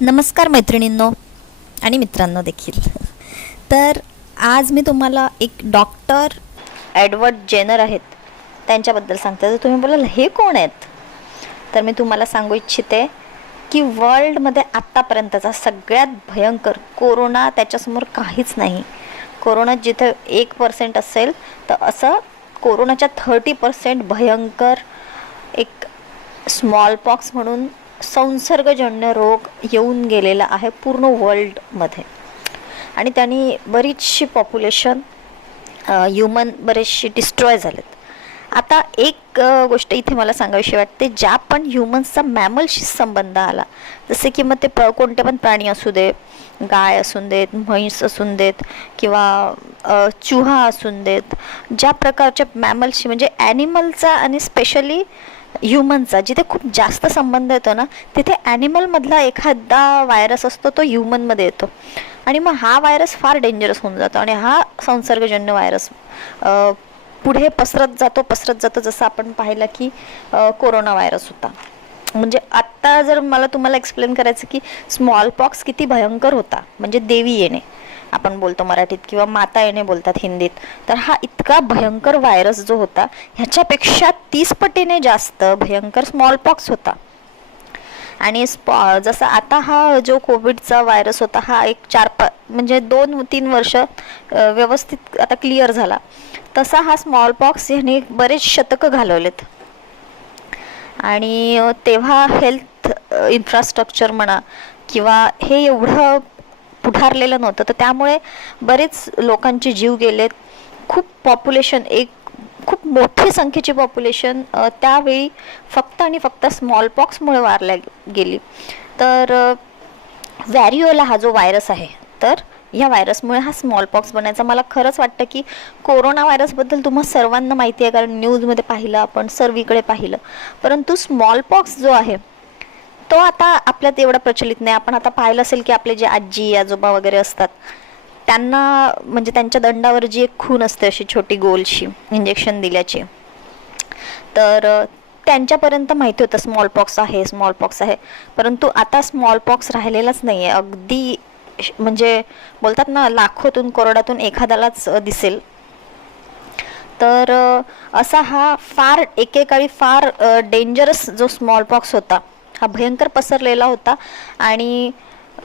नमस्कार मैत्रिणींनो आणि मित्रांनो देखील. तर आज मी तुम्हाला एक डॉक्टर एडवर्ड जेनर आहेत त्यांच्याबद्दल सांगते. तर तुम्ही बोलाल हे कोण आहेत, तर मी तुम्हाला सांगू इच्छिते की वर्ल्डमध्ये आत्तापर्यंतचा सगळ्यात भयंकर कोरोना त्याच्यासमोर काहीच नाही. कोरोना जिथं 1% असेल तर असं कोरोनाच्या 30% भयंकर एक स्मॉलपॉक्स म्हणून संसर्गजन्य रोग येऊन गेलेला आहे पूर्ण वर्ल्डमध्ये. आणि त्यांनी बरीचशी पॉप्युलेशन ह्युमन बरेचशी डिस्ट्रॉय झालेत. आता एक गोष्ट इथे मला सांगावीशी वाटते, ज्या पण ह्युमन्सचा मॅमलशी संबंध आला, जसे की मग ते कोणते पण प्राणी असू दे, गाय असून देत, म्हैस असून देत किंवा चुहा असून देत, ज्या प्रकारच्या मॅमलशी म्हणजे ॲनिमलचा आणि स्पेशली ह्युमनचा जिथे खूप जास्त संबंध येतो ना, तिथे ॲनिमलमधला एखादा व्हायरस असतो तो ह्युमनमध्ये येतो आणि मग हा व्हायरस फार डेंजरस होऊन जातो आणि हा संसर्गजन्य व्हायरस पुढे पसरत जातो जसं आपण पाहिलं की कोरोना व्हायरस होता. म्हणजे आत्ता जर मला तुम्हाला एक्सप्लेन करायचं की स्मॉलपॉक्स किती भयंकर होता, म्हणजे देवी येणे आपण बोलतो मराठीत किंवा माता येणे बोलतात हिंदीत, तर हा इतका भयंकर व्हायरस जो होता ह्याच्यापेक्षा 30 पटीने जास्त भयंकर स्मॉलपॉक्स होता. आणि जसं आता हा जो कोविडचा व्हायरस होता हा एक म्हणजे 2-3 वर्ष व्यवस्थित आता क्लिअर झाला, तसा हा स्मॉलपॉक्स ह्याने बरेच शतकं घालवलेत. आणि तेव्हा हेल्थ इन्फ्रास्ट्रक्चर म्हणा किंवा हे एवढं पुढारलेलं नव्हतं, तर त्यामुळे बरेच लोकांचे जीव गेलेत. खूप पॉप्युलेशन, एक खूप मोठी संख्येची पॉप्युलेशन त्यावेळी फक्त आणि फक्त स्मॉलपॉक्समुळे वारल्या गेली. तर व्हॅरिओला हा जो व्हायरस आहे, तर ह्या व्हायरसमुळे हा स्मॉलपॉक्स बनायचा. मला खरंच वाटतं की कोरोना व्हायरसबद्दल तुम्हा सर्वांना माहिती आहे, कारण न्यूजमध्ये पाहिलं, आपण सर्वीकडे पाहिलं. परंतु स्मॉलपॉक्स जो आहे तो आता आपल्यात एवढा प्रचलित नाही. आपण आता पाहिलं असेल की आपले जे आजी आजोबा वगैरे असतात त्यांना म्हणजे त्यांच्या दंडावर जी एक खून असते अशी छोटी गोलशी इंजेक्शन दिल्याची, तर त्यांच्यापर्यंत माहिती होतं स्मॉलपॉक्स आहे. परंतु आता स्मॉलपॉक्स राहिलेलाच नाही आहे. अगदी म्हणजे बोलतात ना, लाखोतून करोडातून एखाद्यालाच दिसेल. तर असा हा फार एकेकाळी फार डेंजरस जो स्मॉलपॉक्स होता हा भयंकर पसरलेला होता. आणि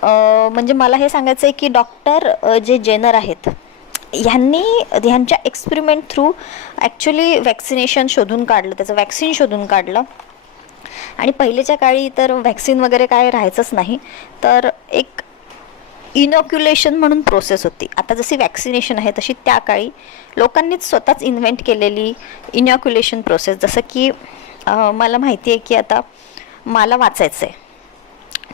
म्हणजे मला हे सांगायचं आहे की डॉक्टर जे जेनर आहेत ह्यांच्या एक्सपेरिमेंट थ्रू ॲक्च्युली वॅक्सिनेशन शोधून काढलं, त्याचं वॅक्सिन शोधून काढलं. आणि पहिलेच्या काळी तर वॅक्सिन वगैरे काय राहायचंच नाही, तर एक इनॉक्युलेशन म्हणून प्रोसेस होती. आता जशी वॅक्सिनेशन आहे तशी त्या काळी लोकांनीच स्वतःच इन्व्हेंट केलेली इनॉक्युलेशन प्रोसेस. जसं की मला माहिती आहे की आता मला वाचायचं आहे,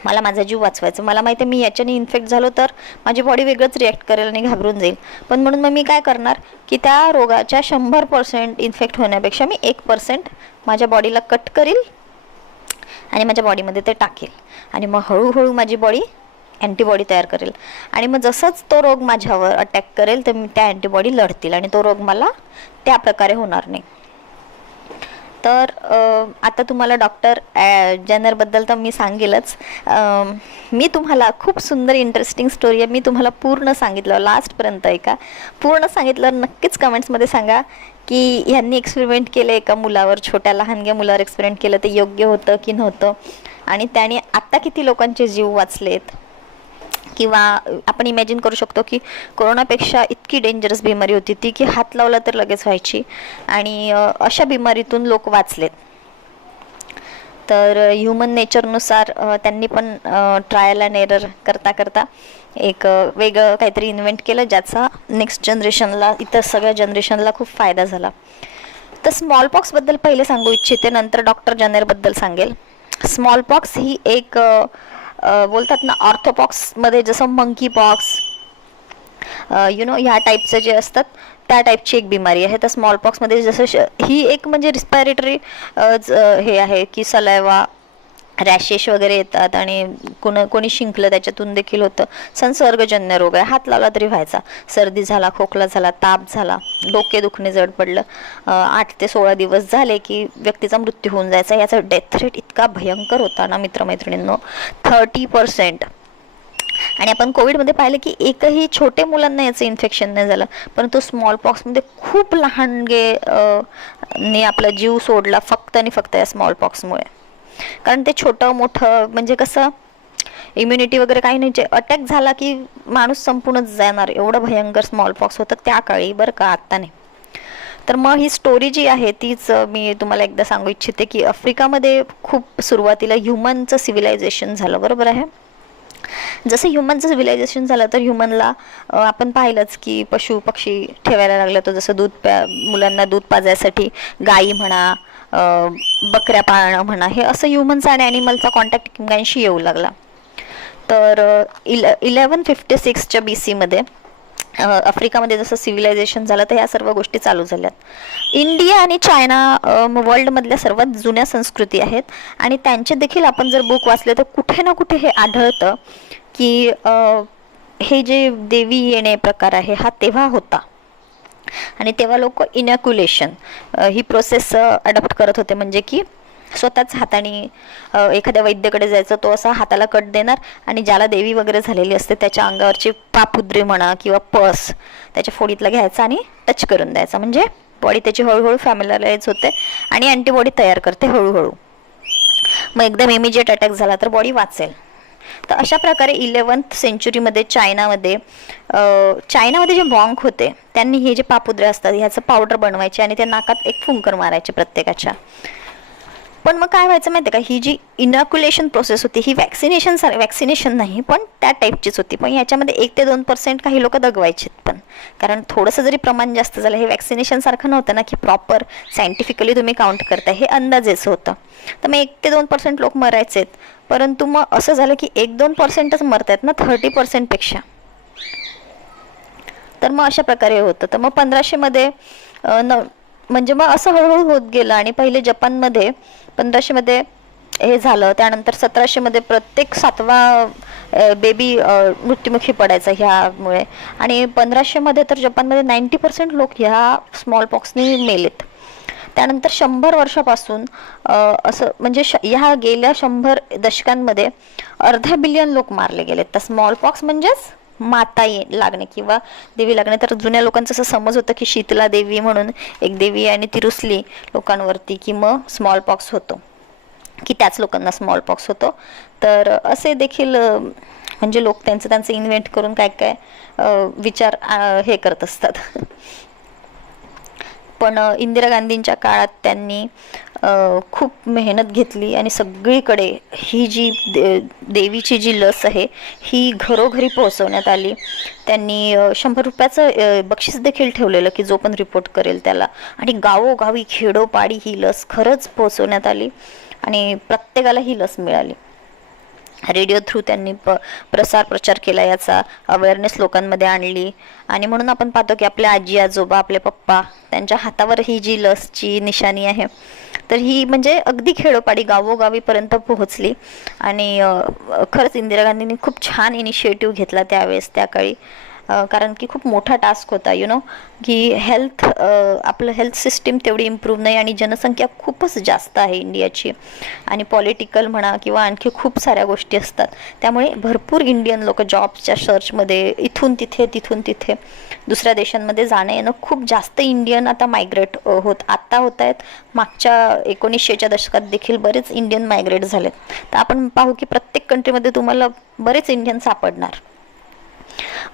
मला माझा जीव वाचवायचा, मला माहिती आहे मी याच्याने इन्फेक्ट झालो तर माझी बॉडी वेगळंच रिॲक्ट करेल आणि घाबरून जाईल. पण म्हणून मग मी काय करणार की त्या रोगाच्या 100% इन्फेक्ट होण्यापेक्षा मी 1% माझ्या बॉडीला कट करील आणि माझ्या बॉडीमध्ये ते टाकेल आणि मग हळूहळू माझी बॉडी अँटीबॉडी तयार करेल. आणि मग जसंच तो रोग माझ्यावर अटॅक करेल तर मी त्या अँटीबॉडी लढतील आणि तो रोग मला त्या प्रकारे होणार नाही. तर आता तुम्हाला डॉक्टर जेनरबद्दल तर मी सांगेलच. मी तुम्हाला खूप सुंदर इंटरेस्टिंग स्टोरी आहे, मी तुम्हाला पूर्ण सांगितलं, लास्टपर्यंत ऐका. पूर्ण सांगितलं नक्कीच कमेंट्समध्ये सांगा की ह्यांनी एक्सपेरिमेंट केलं एका मुलावर, छोट्या लहानग्या मुलावर एक्सपेरिमेंट केलं, ते योग्य होतं की नव्हतं आणि त्याने आत्ता किती लोकांचे जीव वाचलेत. किंवा आपण इमॅजिन करू शकतो की कोरोनापेक्षा इतकी डेंजरस बिमारी होती ती की हात लावला तर लगेच व्हायची आणि अशा बिमारीतून लोक वाचलेत. तर ह्युमन नेचरनुसार त्यांनी पण ट्रायल अँड एरर करता एक वेगळं काहीतरी इन्व्हेंट केलं ज्याचा नेक्स्ट जनरेशनला, इतर सगळ्या जनरेशनला खूप फायदा झाला. तर स्मॉलपॉक्सबद्दल पहिले सांगू इच्छिते, नंतर डॉक्टर जेनरबद्दल सांगेल. स्मॉलपॉक्स ही एक बोलतात ना ऑर्थोपॉक्समध्ये जसं मंकी पॉक्स ह्या टाईपचं जे असतात त्या टाईपची एक बिमारी आहे. तर स्मॉलपॉक्समध्ये जसं ही एक म्हणजे रिस्पायरेटरी हे आहे की सलायवा रॅशेस वगैरे येतात आणि कोणी शिंकलं त्याच्यातून देखील होतं. संसर्गजन्य रोग आहे, हात लावला तरी व्हायचा. सर्दी झाला, खोकला झाला, ताप झाला, डोके दुखणे जड पडलं, 8 ते 16 दिवस झाले की व्यक्तीचा मृत्यू होऊन जायचा. याचा डेथ रेट इतका भयंकर होता ना मित्रमैत्रिणींनो, 30%. आणि आपण कोविडमध्ये पाहिलं की एकही छोटे मुलांना याचं इन्फेक्शन नाही झालं, परंतु स्मॉल पॉक्समध्ये खूप लहान ने आपला जीव सोडला फक्त आणि फक्त या स्मॉल पॉक्समुळे. कारण ते छोटं मोठं म्हणजे कसं इम्युनिटी वगैरे काही नाही, जे अटॅक झाला की माणूस संपूनच जाणार, एवढं भयंकर स्मॉल पॉक्स होतं त्या काळी, बरं का, आत्ता नाही. तर मग ही स्टोरी जी आहे तीच मी तुम्हाला एकदा सांगू इच्छिते की आफ्रिकामध्ये खूप सुरुवातीला ह्युमनचं सिव्हिलायझेशन झालं, बरोबर आहे. जसं ह्युमनचं सिव्हिलायझेशन झालं तर ह्युमनला आपण पाहिलंच की पशु पक्षी ठेवायला लागलं. तर जसं मुलांना दूध पाजायसाठी गायी म्हणा, बकऱ्या पाळणं म्हणा, हे असं ह्युमन्स आणि ॲनिमलचा कॉन्टॅक्ट एकमेकांशी येऊ लागला. तर 1156च्या BC मध्ये आफ्रिकामध्ये जसं सिव्हिलायझेशन झालं तर ह्या सर्व गोष्टी चालू झाल्यात. इंडिया आणि चायना वर्ल्डमधल्या सर्वात जुन्या संस्कृती आहेत आणि त्यांचे देखील आपण जर बुक वाचले तर कुठे ना कुठे हे आढळतं की हे जे देवी येणे प्रकार आहे हा तेव्हा होता. आणि तेव्हा लोक इनॅक्युलेशन ही प्रोसेस अडॉप्ट करत होते, म्हणजे की स्वतःच हाताने एखाद्या वैद्याकडे जायचं, तो असा हाताला कट देणार आणि ज्याला देवी वगैरे झालेली असते त्याच्या अंगावरची पापुद्रे म्हणा किंवा पस त्याच्या फोडीतला घ्यायचा आणि टच करून द्यायचा, म्हणजे बॉडी त्याची हळूहळू फॅमिलाराईज होते आणि अँटीबॉडी तयार करते हळूहळू. मग एकदम इमिजिएट अटॅक झाला तर बॉडी वाचेल. तर अशा प्रकारे 11th सेंचुरीमध्ये चायनामध्ये जे मॉन्क होते त्यांनी हे जे पापुद्रे असतात ह्याचं पावडर बनवायचे आणि त्या नाकात एक फुंकर मारायचे प्रत्येकाच्या. पण मग काय व्हायचं माहिती आहे का, ही जी इनॅक्युलेशन प्रोसेस होती ही वॅक्सिनेशन नाही पण त्या टाईपचीच होती. पण याच्यामध्ये 1 ते 2% काही लोक दगवायचे. पण कारण थोडंसं जरी प्रमाण जास्त झालं, हे वॅक्सिनेशन सारखं नव्हतं ना की प्रॉपर सायंटिफिकली तुम्ही काउंट करताय, हे अंदाजेच होतं. तर मग 1 ते 2% लोक मरायचेत, परंतु मग असं झालं की 1-2%च मरतायत ना 30% पेक्षा. तर मग अशा प्रकारे होतं. तर मग 1500मध्ये म्हणजे मग असं हळूहळू होत गेलं आणि पहिले जपानमध्ये 1500मध्ये हे झालं. त्यानंतर 1700मध्ये प्रत्येक 7वा बेबी मृत्युमुखी पडायचा ह्यामुळे. आणि 1500मध्ये तर जपानमध्ये 90% लोक ह्या स्मॉल पॉक्सने मेलेत. त्यानंतर 100 वर्षापासून असं म्हणजे ह्या गेल्या 100 दशकांमध्ये 2.5 बिलियन लोक मारले गेलेत. तर स्मॉल पॉक्स म्हणजेच माता लागणे किंवा देवी लागणे. तर जुन्या लोकांचं असं समज होतं की शीतला देवी म्हणून एक देवी आणि ती रुसली लोकांवरती की मग स्मॉल पॉक्स होतो, की त्याच लोकांना स्मॉल पॉक्स होतो. तर असे देखील म्हणजे लोक त्यांचं इन्व्हेंट करून काय काय विचार हे करत असतात. पण इंदिरा गांधींच्या काळात त्यांनी खूप मेहनत घेतली आणि सगळीकडे ही जी देवीची जी लस आहे ही घरोघरी पोहोचवण्यात आली. त्यांनी 100 रुपयाचं बक्षीस देखील ठेवलेलं की जो पण रिपोर्ट करेल त्याला. आणि गावोगावी खेडोपाडी ही लस खरंच पोहोचवण्यात आली आणि प्रत्येकाला ही लस मिळाली. रेडिओ थ्रू त्यांनी प्रचार केला, याचा अवेअरनेस लोकांमध्ये आणली. आणि म्हणून आपण पाहतो की आपले आजी आजोबा, आपले पप्पा, त्यांच्या हातावर ही जी लसची निशाणी आहे तर ही म्हणजे अगदी खेडोपाडी गावोगावीपर्यंत पोहोचली. आणि खरंच इंदिरा गांधींनी खूप छान इनिशिएटिव्ह घेतला त्यावेळेस त्या काळी. कारण की खूप मोठा टास्क होता की आपलं हेल्थ सिस्टीम तेवढी इम्प्रूव्ह नाही आणि जनसंख्या खूपच जास्त आहे इंडियाची आणि पॉलिटिकल म्हणा किंवा आणखी खूप साऱ्या गोष्टी असतात. त्यामुळे भरपूर इंडियन लोक जॉबच्या सर्चमध्ये इथून तिथे दुसऱ्या देशांमध्ये जाणं येणं खूप जास्त इंडियन आता मायग्रेट होत आहेत. मागच्या 1900च्या दशकात देखील बरेच इंडियन मायग्रेट झालेत. तर आपण पाहू की प्रत्येक कंट्रीमध्ये तुम्हाला बरेच इंडियन सापडणार.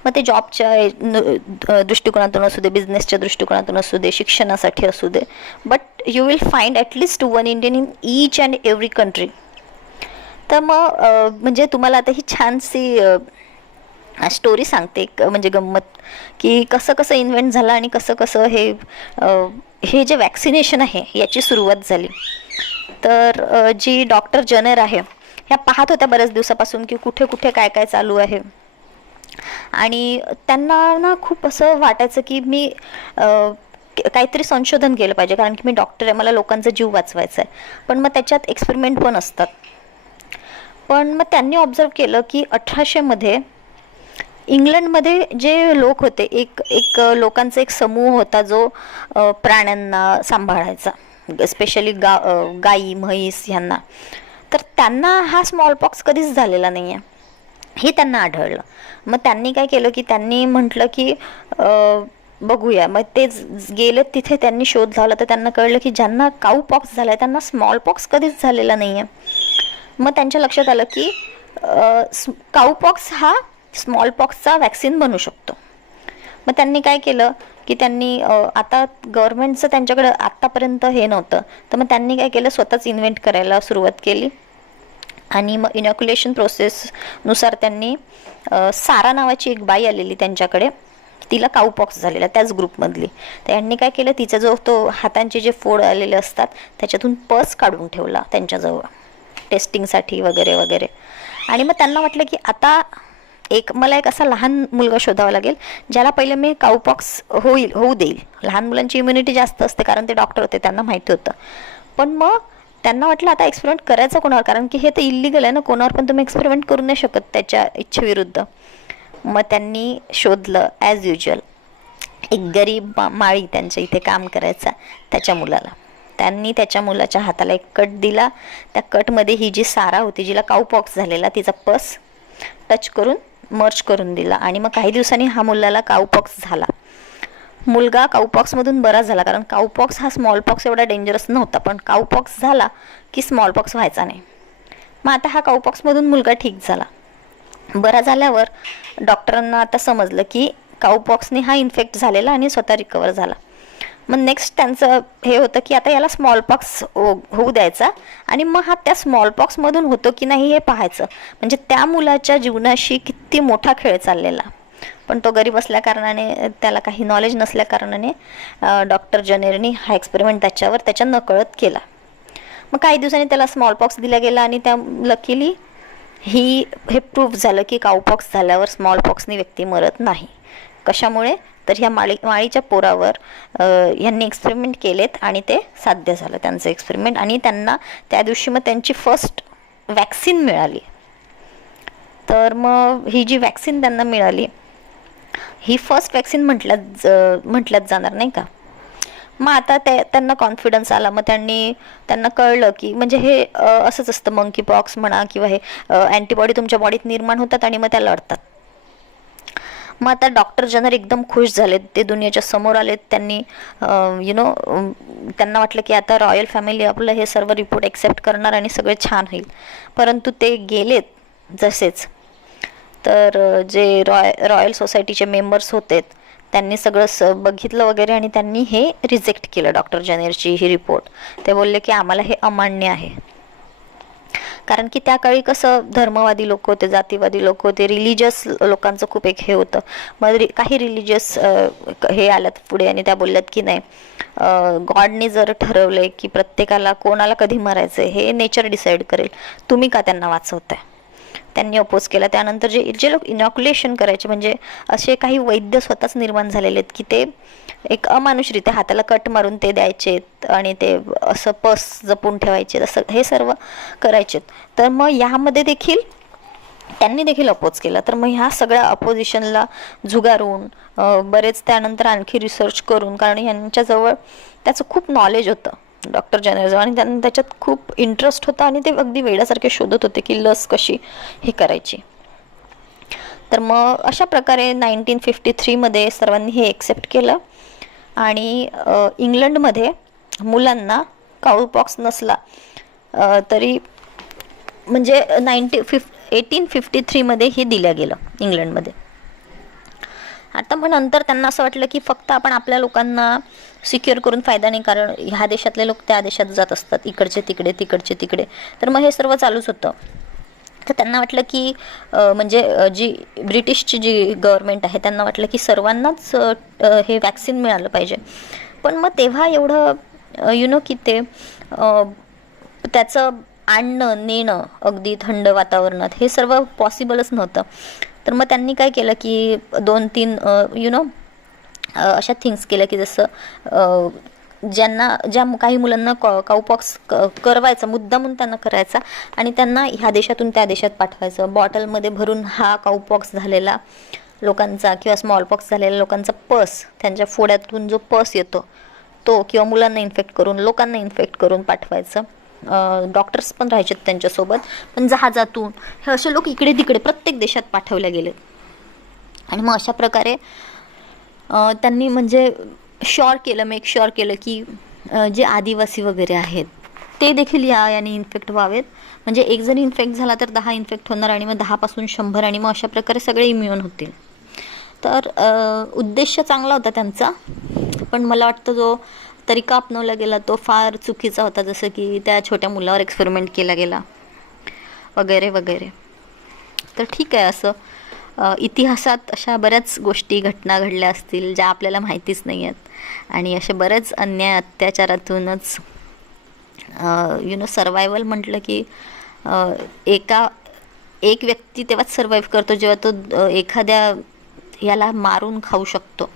मग ते जॉबच्या दृष्टिकोनातून असू दे, बिझनेसच्या दृष्टिकोनातून असू दे, शिक्षणासाठी असू दे, but you will find at least 1 Indian in each and every country. तर मग म्हणजे तुम्हाला आता ही छानशी स्टोरी सांगते म्हणजे गंमत की कसं इन्व्हेंट झालं आणि कसं हे जे वॅक्सिनेशन आहे याची सुरुवात झाली. तर जी डॉक्टर जनर आहे ह्या पाहत होत्या बऱ्याच दिवसापासून की कुठे काय चालू आहे. आणि त्यांना ना खूप असं वाटायचं की मी काहीतरी संशोधन केलं पाहिजे, कारण की मी डॉक्टर आहे, मला लोकांचा जीव वाचवायचा आहे. पण मग त्याच्यात एक्सपेरिमेंट पण असतात. पण मग त्यांनी ऑब्झर्व केलं की 1800मध्ये इंग्लंडमध्ये जे लोक होते, एक एक लोकांचा एक समूह होता जो प्राण्यांना सांभाळायचा, स्पेशली गाई म्हैस ह्यांना. तर त्यांना हा स्मॉलपॉक्स कधीच झालेला नाही आहे हे त्यांना आढळलं. मग त्यांनी काय केलं की त्यांनी म्हटलं की बघूया. मग ते गेले तिथे, त्यांनी शोध लावला, तर त्यांना कळलं की ज्यांना काऊ पॉक्स झाला आहे त्यांना स्मॉल पॉक्स कधीच झालेला नाही आहे. मग त्यांच्या लक्षात आलं की काऊ पॉक्स हा स्मॉल पॉक्सचा वॅक्सिन बनू शकतो. मग त्यांनी काय केलं की त्यांनी आता गव्हर्नमेंटचं त्यांच्याकडं आत्तापर्यंत हे नव्हतं, तर मग त्यांनी काय केलं, स्वतःच इन्व्हेंट करायला सुरुवात केली. आणि मग इनॉक्युलेशन प्रोसेसनुसार त्यांनी सारा नावाची एक बाई आलेली त्यांच्याकडे, तिला काऊपॉक्स झालेला त्याच ग्रुपमधली. तर यांनी काय केलं, तिचा जो तो हातांचे जे फोड आलेले असतात त्याच्यातून पस काढून ठेवला त्यांच्याजवळ टेस्टिंगसाठी वगैरे वगैरे. आणि मग त्यांना वाटलं की आता मला एक असा लहान मुलगा शोधावा लागेल ज्याला पहिले मी काऊपॉक्स होऊ देईल. लहान मुलांची इम्युनिटी जास्त असते कारण ते डॉक्टर होते, त्यांना माहिती होतं. पण मग त्यांना वाटलं आता एक्सपेरिमेंट करायचं कोणावर, कारण की हे तर इलिगल आहे ना, कोणावर पण तुम्ही एक्सपेरिमेंट करू नाही शकत त्याच्या इच्छेविरुद्ध. मग त्यांनी शोधलं ॲज युज्युअल एक गरीब माळी त्यांच्या इथे काम करायचा, त्याच्या मुलाला. त्यांनी त्याच्या मुलाच्या हाताला एक कट दिला. त्या कटमध्ये ही जी सारा होती, जिला काऊपॉक्स झालेला, तिचा पस टच करून मर्ज करून दिला. आणि मग काही दिवसांनी हा मुलाला काऊपॉक्स झाला. मुलगा काऊपॉक्समधून बरा झाला, कारण काऊपॉक्स हा स्मॉलपॉक्स एवढा डेंजरस नव्हता, पण काऊपॉक्स झाला की स्मॉलपॉक्स व्हायचा नाही. मग आता हा काऊपॉक्समधून मुलगा ठीक झाला. बरा झाल्यावर डॉक्टरांना आता समजलं की काऊपॉक्सने हा इन्फेक्ट झालेला आणि स्वतः रिकवर झाला. मग नेक्स्ट त्यांचं हे होतं की आता याला स्मॉलपॉक्स होऊ द्यायचा आणि मग हा त्या स्मॉलपॉक्समधून होतो की नाही हे पाहायचं. म्हणजे त्या मुलाच्या जीवनाशी किती मोठा खेळ चाललेला. पण तो गरीब असल्याकारणाने, त्याला काही नॉलेज नसल्याकारणाने डॉक्टर जनेरनी हा एक्सपेरिमेंट त्याच्या नकळत केला. मग काही दिवसांनी त्याला स्मॉलपॉक्स दिला गेला आणि त्या लकीली हे प्रूफ झालं की काऊपॉक्स झाल्यावर स्मॉलपॉक्सनी व्यक्ती मरत नाही. कशामुळे, तर ह्या माळीच्या पोरावर यांनी एक्सपेरिमेंट केलेत आणि ते साध्य झालं त्यांचं एक्सपेरिमेंट. आणि त्यांना त्या दिवशी मग त्यांची फर्स्ट वॅक्सिन मिळाली. तर मग ही जी वॅक्सिन त्यांना मिळाली ही फर्स्ट वॅक्सिन म्हटल्यात जाणार नाही का. मग आता त्यांना कॉन्फिडन्स आला. मग त्यांना कळलं की म्हणजे हे असंच असतं, मंकी पॉक्स म्हणा किंवा हे अँटीबॉडी तुमच्या बॉडीत निर्माण होतात आणि मग त्या लढतात. मग आता डॉक्टर जनर एकदम खुश झालेत, ते दुनियाच्या समोर आलेत. त्यांनी त्यांना वाटलं की आता रॉयल फॅमिली आपलं हे सर्व रिपोर्ट एक्सेप्ट करणार आणि सगळे छान होईल. परंतु ते गेलेत जसेच. तर जे रॉयल सोसायटीचे मेंबर्स होते त्यांनी सगळं बघितलं वगैरे आणि त्यांनी हे रिजेक्ट केलं डॉक्टर जनेरची ही रिपोर्ट. ते बोलले की आम्हाला हे अमान्य आहे. कारण की त्या काळी कसं धर्मवादी लोक होते, जातीवादी लोक होते, रिलिजियस लोकांचं खूप एक हे होतं. मग काही रिलिजियस हे आल्यात पुढे आणि त्या बोलल्यात की नाही, गॉडने जर ठरवलंय की प्रत्येकाला कोणाला कधी मरायचं हे नेचर डिसाईड करेल, तुम्ही का त्यांना वाचवताय. त्यांनी अपोज केला. त्यानंतर जे लोक इनॉक्युलेशन करायचे, म्हणजे असे काही वैद्य स्वतःच निर्माण झालेले आहेत की ते एक अमानुषरित्या हाताला कट मारून ते द्यायचे आणि ते असं पस जपून ठेवायचे, असं हे सर्व करायचे. तर मग ह्यामध्ये देखील त्यांनी देखील अपोज केला. तर मग ह्या सगळ्या अपोजिशनला झुगारून बरेच त्यानंतर आणखी रिसर्च करून, कारण यांच्याजवळ त्याचं खूप नॉलेज होतं डॉक्टर जनरजवळ आणि त्यांना त्याच्यात खूप इंटरेस्ट होता आणि ते अगदी वेड्यासारखे शोधत होते की लस कशी हे करायची. तर मग अशा प्रकारे 1953मध्ये सर्वांनी हे एक्सेप्ट केलं आणि इंग्लंडमध्ये मुलांना काऊपॉक्स नसला तरी म्हणजे 1853मध्ये हे दिलं गेलं इंग्लंडमध्ये. आता मग नंतर त्यांना असं वाटलं की फक्त आपण आपल्या लोकांना सिक्युअर करून फायदा नाही, कारण ह्या देशातले लोक त्या देशात जात असतात, इकडचे तिकडे तिकडचे तिकडे. तर मग हे सर्व चालूच होतं. तर त्यांना वाटलं की म्हणजे जी ब्रिटिशची जी गव्हर्नमेंट आहे त्यांना वाटलं की सर्वांनाच हे वॅक्सिन मिळालं पाहिजे. पण मग तेव्हा एवढं की ते त्याचं आणणं नेणं अगदी थंड वातावरणात हे सर्व पॉसिबलच नव्हतं. तर मग त्यांनी काय केलं की 2-3 अशा थिंग्स केल्या की जसं ज्या काही मुलांना काउपॉक्स करवायचा, मुद्दामून त्यांना करायचा आणि त्यांना ह्या देशातून त्या देशात पाठवायचं. बॉटलमध्ये भरून हा काउपॉक्स झालेला लोकांचा किंवा स्मॉलपॉक्स झालेल्या लोकांचा पस, त्यांच्या फोड्यातून जो पस येतो तो, किंवा मुलांना इन्फेक्ट करून, लोकांना इन्फेक्ट करून पाठवायचं. डॉक्टर्स पण राहायचे त्यांच्यासोबत, पण जहाजातून हे असे लोक इकडे तिकडे प्रत्येक देशात पाठवले गेले. आणि मग अशा प्रकारे त्यांनी म्हणजे मेक श्योर केलं की जे आदिवासी वगैरे आहेत ते देखील याने इन्फेक्ट व्हावेत. म्हणजे एक जरी इन्फेक्ट झाला तर 10 इन्फेक्ट होणार आणि मग 10पासून 100 आणि मग अशा प्रकारे सगळे इम्युन होतील. तर उद्देश चांगला होता त्यांचा, पण मला वाटतं जो तरीका अपनवला गेला तो फार चुकीचा होता. जसं की त्या छोट्या मुलावर एक्सपेरिमेंट केला गेला वगैरे वगैरे. तर ठीक आहे, असं इतिहासात अशा बऱ्याच गोष्टी घटना घडल्या असतील ज्या आपल्याला माहितीच नाही आहेत. आणि असे बरेच अन्याय अत्याचारातूनच सर्वायवल म्हटलं की एक व्यक्ती तेव्हाच सर्वाईव्ह करतो जेव्हा तो एखाद्या याला मारून खाऊ शकतो,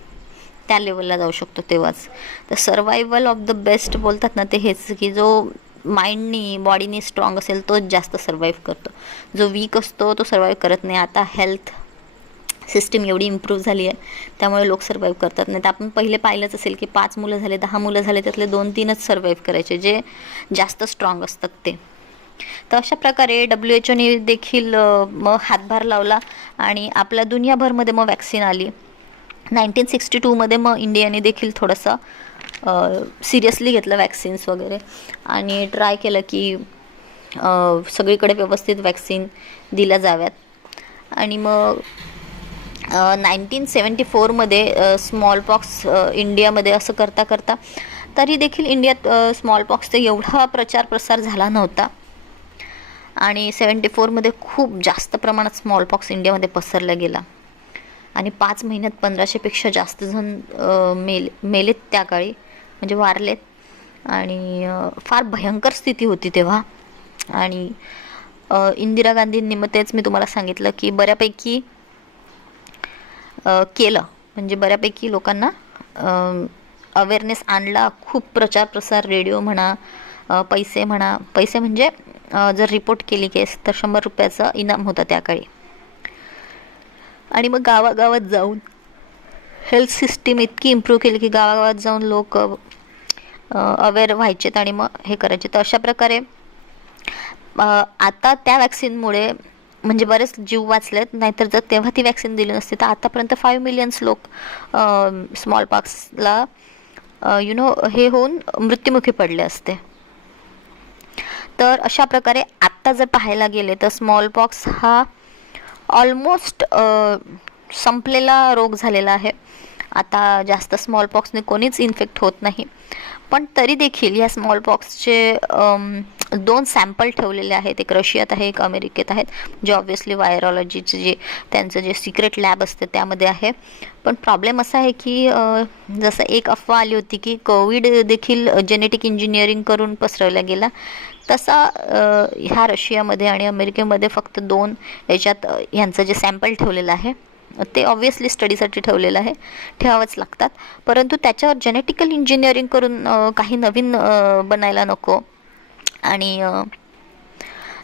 त्या लेवलला जाऊ शकतो तेव्हाच. तर सर्वायवल ऑफ द बेस्ट बोलतात ना, ते हेच की जो माइंडनी बॉडीनी स्ट्रॉंग असेल तोच जास्त सर्वाईव्ह करतो. जो वीक असतो तो सर्वाईव्ह करत नाही. आता हेल्थ सिस्टीम एवढी इम्प्रूव्ह झाली आहे त्यामुळे लोक सर्वाईव्ह करतात. नाही तर आपण पहिले पाहिलंच असेल की 5 मुलं झाले, 10 मुलं झाले, त्यातले 2-3च सर्वाईव्ह करायचे जे जास्त स्ट्रॉंग असतात ते. तर अशा प्रकारे WHO देखील मग हातभार लावला आणि आपल्या दुनियाभरमध्ये मग वॅक्सिन आली. 1962मध्ये मग इंडियाने देखील थोडंसं सिरियसली घेतलं वॅक्सिन्स वगैरे आणि ट्राय केलं की सगळीकडे व्यवस्थित वॅक्सिन दिल्या जाव्यात. आणि मग 1974मध्ये स्मॉलपॉक्स इंडियामध्ये असं करता करता तरी देखील इंडियात स्मॉलपॉक्सचा एवढा प्रसार झाला नव्हता. आणि 74मध्ये खूप जास्त प्रमाणात स्मॉलपॉक्स इंडियामध्ये पसरला गेला आणि 5 महिन्यात 1500पेक्षा जास्त जण मेलेत त्या काळी, म्हणजे वारलेत. आणि फार भयंकर स्थिती होती तेव्हा. आणि इंदिरा गांधींनी मग तेच मी तुम्हाला सांगितलं की बऱ्यापैकी केलं, म्हणजे बऱ्यापैकी लोकांना अवेअरनेस आणला. खूप प्रसार, रेडिओ म्हणा, पैसे म्हणजे जर रिपोर्ट केली केस तर 100 रुपयाचा इनाम होता त्या काळी. आणि मग गावागावात जाऊन हेल्थ सिस्टीम इतकी इम्प्रूव्ह केली की गावागावात जाऊन लोक अवेअर व्हायचेत आणि मग हे करायचे. तर अशा प्रकारे आता त्या वॅक्सिनमुळे म्हणजे बरेच जीव वाचलेत. नाहीतर जर तेव्हा ती वॅक्सिन दिली नसती तर आतापर्यंत 5 मिलियन्स लोक स्मॉलपॉक्सला हे होऊन मृत्युमुखी पडले असते. तर अशा प्रकारे आत्ता जर पाहायला गेले तर स्मॉलपॉक्स हा ऑलमोस्ट संपलेला रोग झालेला आहे. आता जास्त स्मॉलपॉक्सने कोणीच इन्फेक्ट होत नाही. पण तरी देखील या स्मॉलपॉक्सचे 2 सॅम्पल ठेवलेले आहेत. एक रशियात आहे, एक अमेरिकेत आहेत, जे ऑब्व्हियसली व्हायरॉलॉजीचे त्यांचं जे सिक्रेट लॅब असते त्यामध्ये आहे. पण प्रॉब्लेम असा आहे की जसं एक अफवा आली होती की कोविड देखील जेनेटिक इंजिनिअरिंग करून पसरवला गेला, तसा ह्या रशियामध्ये आणि अमेरिकेमध्ये फक्त 2 याच्यात ह्यांचं जे सॅम्पल ठेवलेलं आहे ते ऑब्व्हियसली स्टडीसाठी ठेवलेलं आहे, ठेवावंच लागतात. परंतु त्याच्यावर जेनेटिकल इंजिनिअरिंग करून काही नवीन बनायला नको. आणि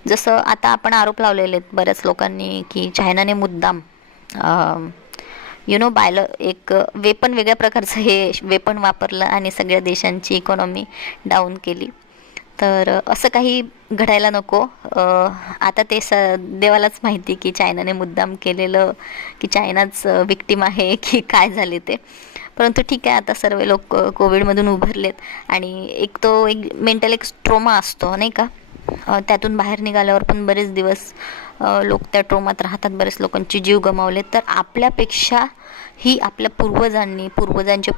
जसं आता आपण आरोप लावलेले आहेत बऱ्याच लोकांनी की चायनाने मुद्दाम एक वेपन, वेगळ्या प्रकारचं हे वेपन वापरलं आणि सगळ्या देशांची इकॉनॉमी डाऊन केली. तर असं काही घडायला नको. आता ते देवालाच माहिती की चायनाने मुद्दाम केलेलं की चायनाच विक्टिम आहे की काय झाले ते. परंतु ठीक आहे, आता सर्व लोक कोविडमधून उभरलेत आणि एक मेंटल एक ट्रोमा असतो नाही का, त्यातून बाहेर निघाल्यावर पण बरेच दिवस लोक त्या ट्रोमात राहतात, बरेच लोकांचे जीव गमावलेत. तर आपल्यापेक्षा ही आपल्या पूर्वजांचे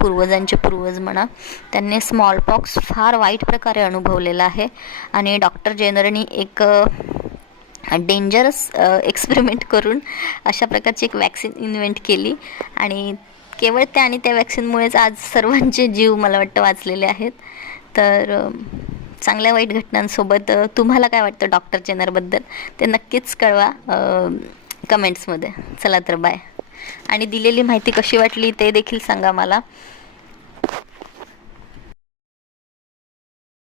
पूर्वज म्हणा, त्यांनी स्मॉलपॉक्स फार वाईट प्रकारे अनुभवलेला आहे. आणि डॉक्टर जेनरनी एक डेंजरस एक्सपेरिमेंट करून अशा प्रकारची एक वॅक्सिन इन्व्हेंट केली आणि केवळ त्या वॅक्सिनमुळेच आज सर्वांचे जीव मला वाटतं वाचलेले आहेत. तर चांगल्या वाईट घटनांसोबत तुम्हाला काय वाटतं डॉक्टर जेनरबद्दल ते नक्कीच कळवा कमेंट्समध्ये. चला तर बाय. आणि दिलेली माहिती कशी वाटली ते देखील सांगा मला.